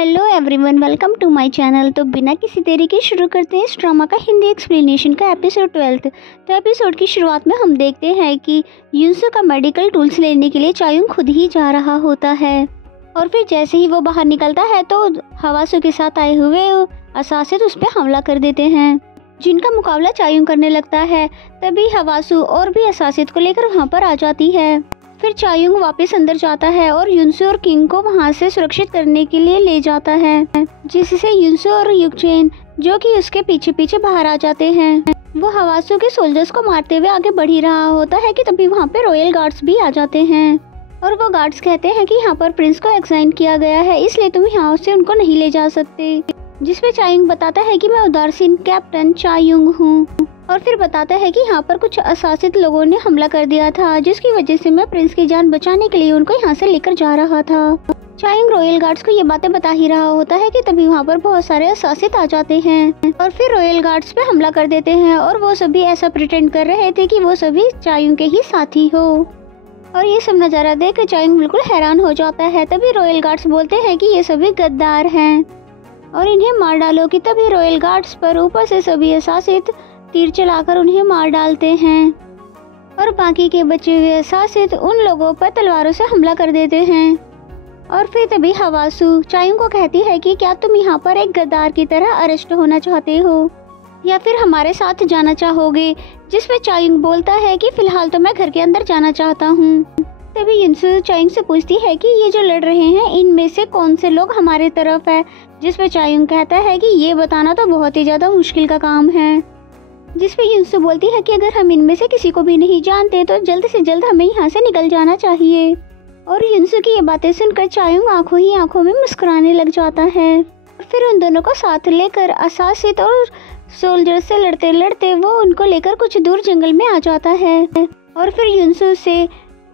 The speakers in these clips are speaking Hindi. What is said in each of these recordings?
Hello everyone, welcome to my channel. तो बिना किसी देरी के शुरू करते हैं इस ड्रामा का हिंदी एक्सप्लेनेशन का एपिसोड 12। तो एपिसोड की शुरुआत में हम देखते हैं कि युनसो का मेडिकल टूल्स लेने के लिए चायुंग खुद ही जा रहा होता है। और फिर जैसे ही वो बाहर निकलता है तो हवासु के साथ आए हुए असासिद उस पर हमला कर देते हैं, जिनका मुकाबला चायुंग करने लगता है। तभी हवासु और भी असासिद को लेकर वहाँ पर आ जाती है। फिर चायुंग वापस अंदर जाता है और युनसो और किंग को वहां से सुरक्षित करने के लिए ले जाता है, जिससे युनसो और युक्चेन जो कि उसके पीछे पीछे बाहर आ जाते हैं। वो हवासु के सोल्जर्स को मारते हुए आगे बढ़ ही रहा होता है कि तभी वहाँ पे रॉयल गार्ड्स भी आ जाते हैं। और वो गार्ड्स कहते हैं कि यहाँ पर प्रिंस को एक्साइन किया गया है, इसलिए तुम यहाँ से उनको नहीं ले जा सकते। जिसपे चायुंग बताता है कि मैं उदासीन कैप्टन चायुंग हूँ। और फिर बताता है कि यहाँ पर कुछ असासित लोगों ने हमला कर दिया था, जिसकी वजह से मैं प्रिंस की जान बचाने के लिए उनको यहाँ से लेकर जा रहा था। चायुंग रॉयल गार्ड्स को ये बातें बता ही रहा होता है कि तभी वहाँ पर बहुत सारे असासित आ जाते हैं और फिर रॉयल गार्ड्स पे हमला कर देते हैं। और वो सभी ऐसा प्रिटेंड कर रहे थे कि वो सभी चायुंग के ही साथी हो। और ये सब नज़ारा देख कर चायुंग बिल्कुल हैरान हो जाता है। तभी रॉयल गार्ड्स बोलते हैं कि ये सभी गद्दार हैं और इन्हें मार डालो। कि तभी रॉयल गार्ड्स पर ऊपर से सभी असासित तीर चलाकर उन्हें मार डालते हैं और बाकी के बचे हुए असासित उन लोगों पर तलवारों से हमला कर देते हैं। और फिर तभी हवासु चायुंग को कहती है कि क्या तुम यहाँ पर एक गद्दार की तरह अरेस्ट होना चाहते हो या फिर हमारे साथ जाना चाहोगे। जिसमें चायुंग बोलता है कि फिलहाल तो मैं घर के अंदर जाना चाहता हूँ। तभी युनसो चायुंग से पूछती है कि ये जो लड़ रहे हैं इनमें से कौन से लोग हमारे तरफ है। जिसपे चायुंग कहता है कि ये बताना तो बहुत ही ज्यादा मुश्किल का काम है। जिसपे युनसो बोलती है कि अगर हम इनमें से किसी को भी नहीं जानते तो जल्द से जल्द हमें यहाँ से निकल जाना चाहिए। और युनसो की ये बातें सुनकर चायुंग आंखों ही आंखों में मुस्कुराने लग जाता है। फिर उन दोनों को साथ लेकर असासित और सोल्जर से लड़ते लड़ते वो उनको लेकर कुछ दूर जंगल में आ जाता है। और फिर युनसो से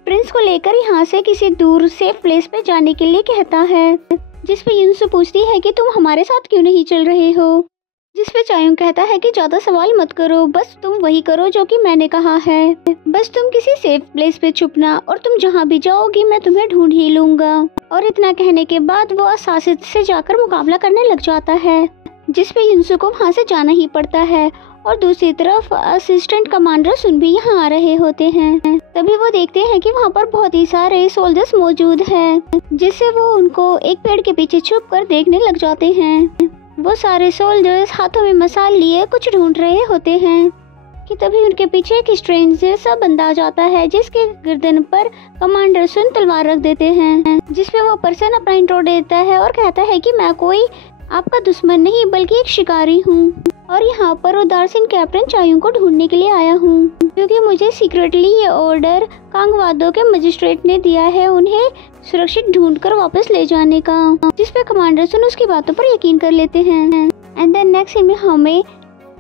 प्रिंस को लेकर यहाँ से किसी दूर सेफ प्लेस पे जाने के लिए कहता है। जिसपे युनसो पूछती है कि तुम हमारे साथ क्यों नहीं चल रहे हो। जिसपे चायुंग कहता है कि ज्यादा सवाल मत करो, बस तुम वही करो जो कि मैंने कहा है। बस तुम किसी सेफ प्लेस पे छुपना और तुम जहाँ भी जाओगी मैं तुम्हें ढूंढ ही लूंगा। और इतना कहने के बाद वो असासित से जाकर मुकाबला करने लग जाता है। जिसपे युनसो को वहाँ से जाना ही पड़ता है। और दूसरी तरफ असिस्टेंट कमांडर सुन भी यहाँ आ रहे होते हैं। तभी वो देखते हैं कि वहाँ पर बहुत ही सारे सोल्जर्स मौजूद हैं, जिससे वो उनको एक पेड़ के पीछे छुपकर देखने लग जाते हैं। वो सारे सोल्जर्स हाथों में मसाल लिए कुछ ढूंढ रहे होते हैं कि तभी उनके पीछे एक स्ट्रेंजर सा बंदा आ जाता है, जिसके गर्दन पर कमांडर सुन तलवार रख देते हैं। जिसपे वो पर्सन अपना इंट्रो देता है और कहता है कि मैं कोई आपका दुश्मन नहीं बल्कि एक शिकारी हूँ और यहाँ पर उदासीन कैप्टन चायुंग को ढूंढने के लिए आया हूँ, क्योंकि मुझे सीक्रेटली ये ऑर्डर कांगवादो के मजिस्ट्रेट ने दिया है उन्हें सुरक्षित ढूंढकर वापस ले जाने का। जिसपे कमांडर सुन उसकी बातों पर यकीन कर लेते हैं। एंड देन नेक्स्ट में हमें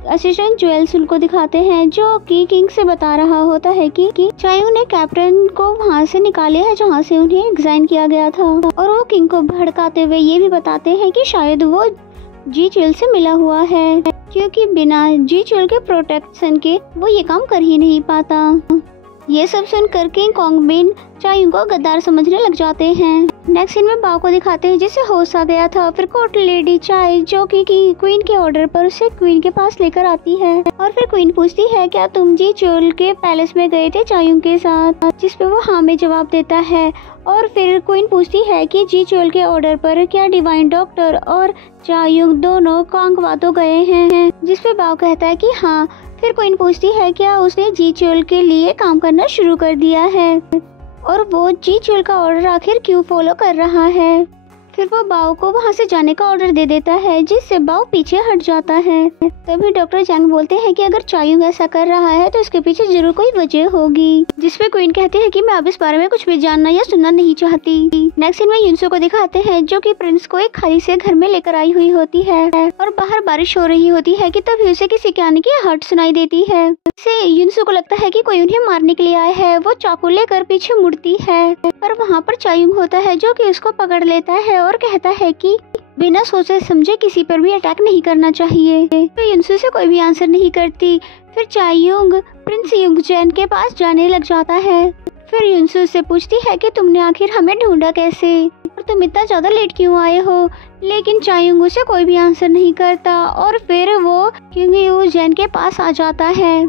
असिस्टेंट ज्वेल्स उनको दिखाते हैं, जो कि किंग से बता रहा होता है कि चायुंग ने कैप्टन को वहाँ से निकाले है जहाँ से उन्हें एग्जाइन किया गया था। और वो किंग को भड़काते हुए ये भी बताते हैं कि शायद वो जी चुएल से मिला हुआ है, क्योंकि बिना जी चुएल के प्रोटेक्शन के वो ये काम कर ही नहीं पाता। ये सब सुनकर किंग कॉन्गबिन चायुंग को गद्दार समझने लग जाते हैं। नेक्स्ट सीन में बाओ को दिखाते हैं जिसे होश आ गया था। फिर कोर्ट लेडी चाय जो कि क्वीन के ऑर्डर पर उसे क्वीन के पास लेकर आती है। और फिर क्वीन पूछती है क्या तुम जी चुएल के पैलेस में गए थे चायुंग के साथ। जिसपे वो हाँ में जवाब देता है। और फिर क्वीन पूछती है कि जी चुएल के ऑर्डर पर क्या डिवाइन डॉक्टर और चायुंग दोनों कांगवादो गए हैं। जिसपे बाओ कहता है कि हाँ। फिर क्वीन पूछती है क्या उसने जी चुएल के लिए काम करना शुरू कर दिया है और वो जी चुएल का ऑर्डर आखिर क्यों फॉलो कर रहा है। फिर वो बाओ को वहाँ से जाने का ऑर्डर दे देता है, जिससे बाओ पीछे हट जाता है। तभी डॉक्टर जैंग बोलते हैं कि अगर चायुंग ऐसा कर रहा है तो इसके पीछे जरूर कोई वजह होगी। जिसपे क्वीन कहती है कि मैं अब इस बारे में कुछ भी जानना या सुनना नहीं चाहती। नेक्स्ट सीन में युनसो को दिखाते हैं, जो कि प्रिंस को एक खाली से घर में लेकर आई हुई होती है और बाहर बारिश हो रही होती है कि तभी उसे किसी के आने की आहट सुनाई देती है। इससे युनसो को लगता है कि कोई उन्हें मारने के लिए आया है। वो चाकू लेकर पीछे मुड़ती है पर वहाँ पर चायुंग होता है, जो कि उसको पकड़ लेता है और कहता है कि बिना सोचे समझे किसी पर भी अटैक नहीं करना चाहिए। तो युनसो से कोई भी आंसर नहीं करती। फिर चायुंग प्रिंस युंगचैन के पास जाने लग जाता है। फिर युनसो से पूछती है कि तुमने आखिर हमें ढूंढा कैसे। और तुम इतना ज़्यादा लेट क्यों आए हो। लेकिन चायुंग उसे कोई भी आंसर नहीं करता और फिर वो किंग यू जैन के पास आ जाता है,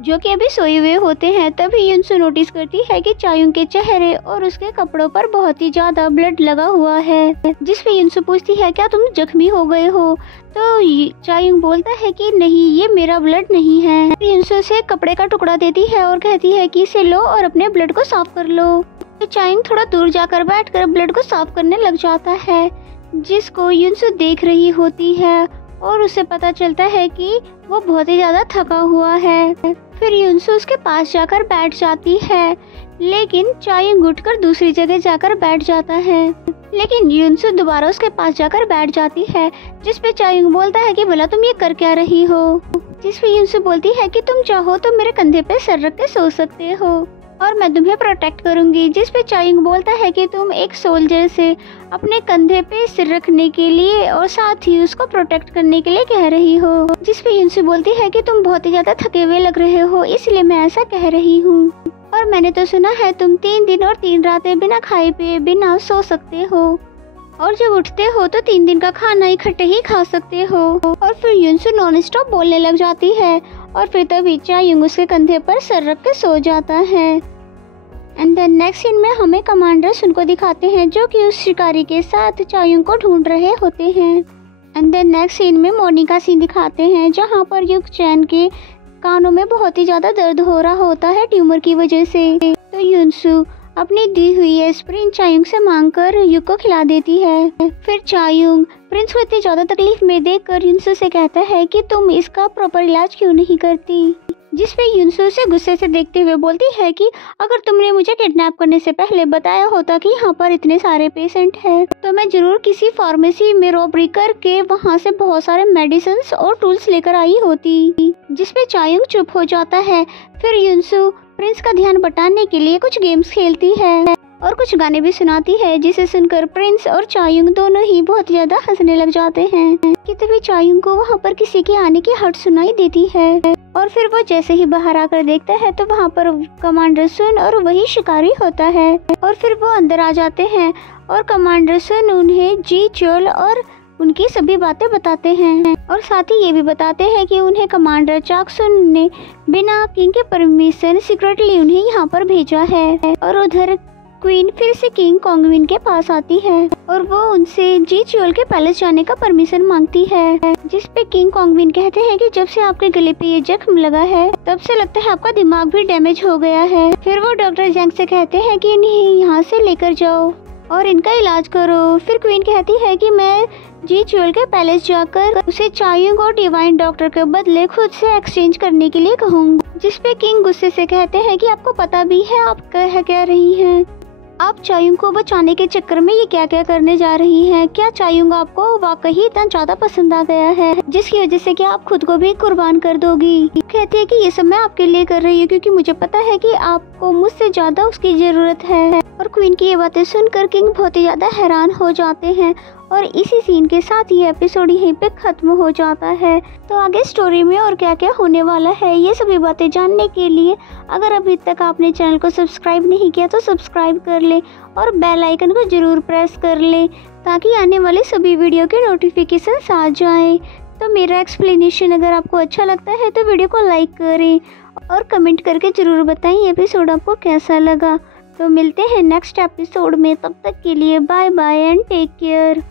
जो कि अभी सोए हुए होते हैं। तभी युनसु नोटिस करती है कि चायुंग के चेहरे और उसके कपड़ों पर बहुत ही ज्यादा ब्लड लगा हुआ है, जिस पे युनसु पूछती है क्या तुम जख्मी हो गए हो। तो चायुंग बोलता है कि नहीं, ये मेरा ब्लड नहीं है। युनसु उसे कपड़े का टुकड़ा देती है और कहती है कि इसे लो और अपने ब्लड को साफ कर लो। तो चायुंग थोड़ा दूर जाकर बैठकर ब्लड को साफ करने लग जाता है, जिसको युनसु देख रही होती है और उसे पता चलता है कि वो बहुत ही ज़्यादा थका हुआ है। फिर युनसु उसके पास जाकर बैठ जाती है, लेकिन चायुंग उठकर दूसरी जगह जाकर बैठ जाता है। लेकिन युनसु दोबारा उसके पास जाकर बैठ जाती है, जिस पे चायुंग बोलता है कि भला तुम ये कर क्या रही हो। जिस पे युनसु बोलती है कि तुम चाहो तो मेरे कंधे पे सर रख के सो सकते हो और मैं तुम्हें प्रोटेक्ट करूंगी। जिस पे चायुंग बोलता है कि तुम एक सोल्जर से अपने कंधे पे सिर रखने के लिए और साथ ही उसको प्रोटेक्ट करने के लिए कह रही हो। जिस पे युनसु बोलती है कि तुम बहुत ही ज्यादा थके हुए लग रहे हो, इसलिए मैं ऐसा कह रही हूँ। और मैंने तो सुना है तुम 3 दिन और 3 रातें बिना खाए पिए बिना सो सकते हो, और जब उठते हो तो 3 दिन का खाना इकट्ठे ही खा सकते हो। और फिर युनसु नॉन स्टॉप बोलने लग जाती है और फिर तभी चायुंग उसके कंधे पर सर रख के सो जाता है। एंड देन नेक्स्ट सीन में हमें कमांडर सुन को दिखाते हैं, जो कि उस शिकारी के साथ चायुंग को ढूंढ रहे होते हैं। एंड देन नेक्स्ट सीन में मॉर्निंग का सीन दिखाते हैं, जहां पर युग चैन के कानों में बहुत ही ज्यादा दर्द हो रहा होता है ट्यूमर की वजह से। तो युनसु अपनी दी हुई एस्प्रिन चायुंग से मांगकर युग को खिला देती है। फिर चायुंग प्रिंस को इतनी ज्यादा तकलीफ में देखकर युनसु से कहता है कि तुम इसका प्रॉपर इलाज क्यों नहीं करती। जिस पे युनसु से गुस्से से देखते हुए बोलती है कि अगर तुमने मुझे किडनैप करने से पहले बताया होता कि यहाँ पर इतने सारे पेशेंट हैं, तो मैं जरूर किसी फार्मेसी में रॉबरी करके वहाँ से बहुत सारे मेडिसिन और टूल्स लेकर आई होती। जिस पे चायुंग चुप हो जाता है। फिर युनसु प्रिंस का ध्यान बटाने के लिए कुछ गेम्स खेलती है और कुछ गाने भी सुनाती है, जिसे सुनकर प्रिंस और चायुंग दोनों ही बहुत ज्यादा हंसने लग जाते हैं। कि तभी चायुंग को वहाँ पर किसी के आने की हट सुनाई देती है और फिर वो जैसे ही बाहर आकर देखता है तो वहाँ पर कमांडर सुन और वही शिकारी होता है। और फिर वो अंदर आ जाते हैं और कमांडर सुन उन्हें जी चोल और उनकी सभी बातें बताते हैं और साथ ही ये भी बताते हैं कि उन्हें कमांडर चाकसुन ने बिना किंग के परमिशन सीक्रेटली उन्हें यहाँ पर भेजा है। और उधर क्वीन फिर से किंग कॉन्गविन के पास आती है और वो उनसे जी चोल के पैलेस जाने का परमिशन मांगती है। जिस पे किंग कॉन्गविन कहते हैं कि जब से आपके गले पे ये जख्म लगा है तब से लगता है आपका दिमाग भी डैमेज हो गया है। फिर वो डॉक्टर जैंग से कहते हैं कि इन्हें यहाँ से लेकर जाओ और इनका इलाज करो। फिर क्वीन कहती है कि मैं जी चोल के पैलेस जाकर उसे चायुंग और डिवाइन डॉक्टर के बदले खुद से एक्सचेंज करने के लिए कहूँगा। जिस पे किंग गुस्से से कहते हैं कि आपको पता भी है आप कह क्या रही हैं। आप चायुंग को बचाने के चक्कर में ये क्या क्या करने जा रही हैं। क्या चायुंग आपको वाकई इतना ज्यादा पसंद आ गया है जिसकी वजह से कि आप खुद को भी कुर्बान कर दोगी। कहती है कि ये सब मैं आपके लिए कर रही हूँ क्योंकि मुझे पता है कि आपको मुझसे ज्यादा उसकी जरूरत है। और क्वीन की ये बातें सुनकर किंग बहुत ही ज्यादा हैरान हो जाते हैं और इसी सीन के साथ ये एपिसोड यहीं पे खत्म हो जाता है। तो आगे स्टोरी में और क्या क्या होने वाला है ये सभी बातें जानने के लिए अगर अभी तक आपने चैनल को सब्सक्राइब नहीं किया तो सब्सक्राइब कर ले और बेल आइकन को जरूर प्रेस कर ले ताकि आने वाले सभी वीडियो के नोटिफिकेशंस आ जाए। तो मेरा एक्सप्लेनेशन अगर आपको अच्छा लगता है तो वीडियो को लाइक करें और कमेंट करके ज़रूर बताएं ये एपिसोड आपको कैसा लगा। तो मिलते हैं नेक्स्ट एपिसोड में, तब तक के लिए bye bye and take care.